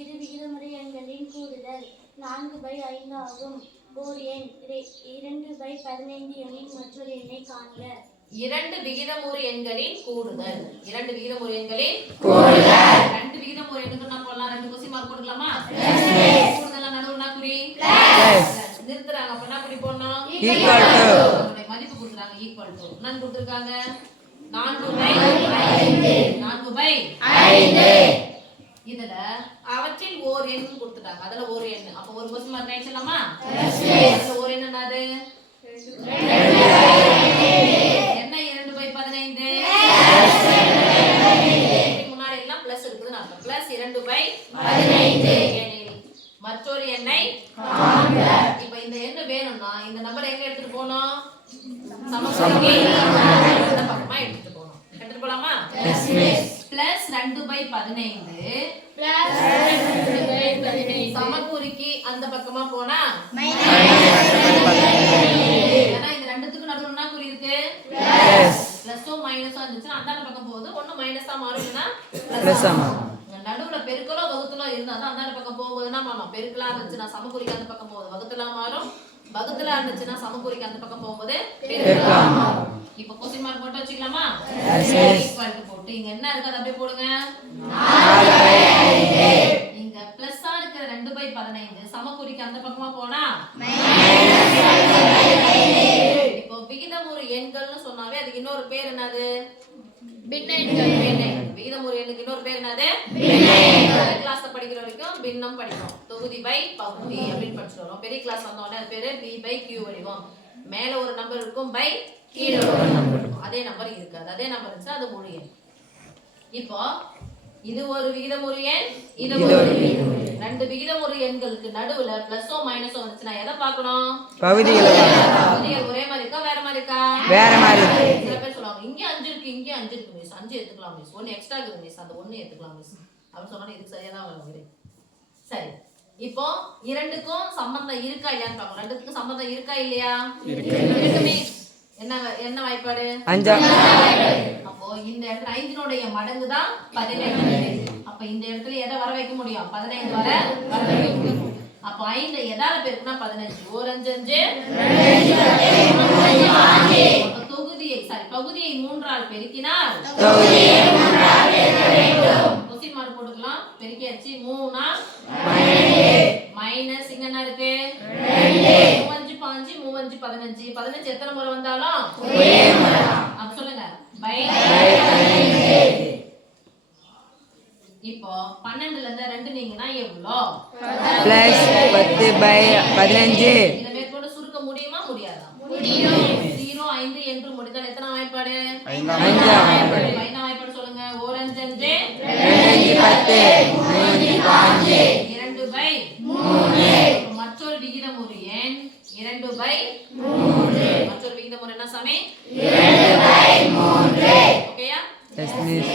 இரு விகிதமுறை எண்களின் கூடுதல் 4/5 ஆகும். ஓர் எண் 2/15 எண்ணின் மற்றொரு எண்ணை காண்க. இரண்டு விகிதமுறு எண்களின் கூடுதல். இரண்டு விகிதமுறு எண்களின் கூடுதல். ரெண்டு விகிதமுறு எண்ணுக்கு நான் போடலாம். ரெண்டு கொஸ்டின் மார்க் போட்டுக்கலாமா? கூடுதல் நடுவுல குறி நிறுத்துறாங்க. அப்ப என்ன குறி போடணும்? Equal to. அதோட மதிப்பு கொடுத்துறாங்க ஈக்குவல் டு. என்ன கொடுத்திருக்காங்க? 4/5. 4/5. இதுல அவற்றில் ஓர் எண் கொடுத்துட்டாங்க. அதுல ஒரு எண். அப்ப ஒரு கொஸ்டின் மார்க் ஆயிடுச்சலாமா? அதுல ஒரு எண் என்னது? என்ன 2/15? முன்னாடி எல்லாம் பிளஸ் இருக்குது. நான் பிளஸ் 2/15 எனில் மற்றொரு எண்ணை காண்க. இப்போ இந்த எண் வேணும்னா இந்த நம்பர் எங்க எடுத்துட்டு போணும்? சமக்குறிக்கு இந்த பக்கமா எடுத்துட்டு போணும். எடுத்துட்டு போலாமா? Yes miss. பிளஸ் 2/15 சமக்குறிக்கு அந்த பக்கமா போனா ஏன்னா இந்த ரெண்டுத்துக்கு நடுவுல என்ன குறி இருக்கு? பிளஸோ மைனஸோ இருந்துச்சுன்னா அந்த பக்கம் போகுது. ஒண்ணு மைனஸா மாறும்னா பிளஸா மாறும். நடுவுல பெருக்கலோ வகுத்தலோ இருந்தா தான் அந்த பக்கம் போகுதுன்னா மாமா பெருக்கலா இருந்துச்சுன்னா சமக்குறிக்கு அந்த பக்கம் போகுது வகுத்தலா மாறும். வகுத்தலா இருந்துச்சுன்னா சமக்குறிக்கு அந்த பக்கம் போகுது பெருக்கலா மாறும். இப்போ क्वेश्चन மார்க் போட்டு வச்சுக்கலாமா? ஈக்குவல் டு போட்டு இங்க என்ன இருக்கு அத அப்படியே போடுங்க. 4/5. இங்க பிளஸ்ஸா இருக்கிற 2/15 சமக்குறிக்கு அந்த பக்கமா போனா -5. இப்போ விகிதமுறு எண்கள்னு சொன்னாவே அதுக்கு இன்னொரு பேர் என்னது? பின்ன எண்கள். விகிதமுறு எண்ணுக்கு இன்னொரு பேர் என்னது? பின்ன எண்கள். கிளாஸ்ல படிக்கிற வரைக்கும் பின்னம் படிப்போம். தொகுதி பை பகுதி அப்படினு படிச்சிட்டு வரோம். பெரிய கிளாஸ் வந்த உடனே அது பேரு b/q வடிவம். மேல ஒரு நம்பர் இருக்கும் பை கீழ ஒரு நம்பர் இருக்கும். அதே நம்பர் இருக்காது. அதே நம்பர் இருந்துச்சு அது முழு எண். இப்போ இது ஒரு விகிதமுறு எண், இது ஒரு விகிதமுறு எண். ரெண்டு விகிதமுறு எண்களுக்கு நடுவுல பிளஸோ மைனஸோ வந்துச்சுனா எதை பார்க்கணும்? பகுதிகளை பார்க்கணும். பகுதிகள் ஒரே மாதிரி இருக்கா வேற மாதிரி இருக்கா? வேற மாதிரி இருக்கு. சில பேர் சொல்வாங்க இங்க 5 இருக்கு இங்க 5 இருக்கு மிஸ். 5 எடுத்துக்கலாம் மிஸ். 1 எக்ஸ்ட்ரா இருக்கு மிஸ். அந்த 1 எடுத்துக்கலாம் மிஸ். அப்படி சொன்னா இது சரியா தான் வரும். சரி. இப்போ இரண்டுக்கும் சம்பந்தம் இருக்கா இல்லையான்னு பார்க்கணும். ரெண்டுத்துக்கும் சம்பந்தம் இருக்கா இல்லையா? இருக்கு மிஸ். என்ன வாய்ப்பாடு? 5. அப்போ இந்த இடத்துல 5 மடங்கு தான் 15. அப்ப இந்த இடத்துல எதை வர வைக்க முடியும்? 15 வர வைக்க முடியும். அப்போ 5 எதால பெருக்குனா 15. 1 5 5 பகுதியை 3 ஆல் பெருக்கினால் கொஸ்டின் மார்க் போட்டுக்கலாம். பெருக்கியாச்சு 3 மைனஸ் இங்க என்ன இருக்கு? 2 5 5 15 15 எத்தனை முறை வந்தாலும் ஒரே முறை. அப்ப சொல்லுங்க பை 15. இப்போ 12ல இருந்து 2 நீங்கனா எவ்வளவு? பிளஸ் 10/15. இத மேற்கொண்டு சுருக்க முடியுமா முடியாதா? முடியும். 0 5 என்று முடித்தால் எத்தனை வாய்ப்பாடு? 5 வாய்ப்பாடு. 5 வாய்ப்பாடு சொல்லுங்க. 1 5 5 2 5 2/3. மற்றொரு விகிதமுறு எண் 2/3. மற்றொரு விகிதமுறு என்ன சாமி? 2/3. ஓகேயா? Yes miss.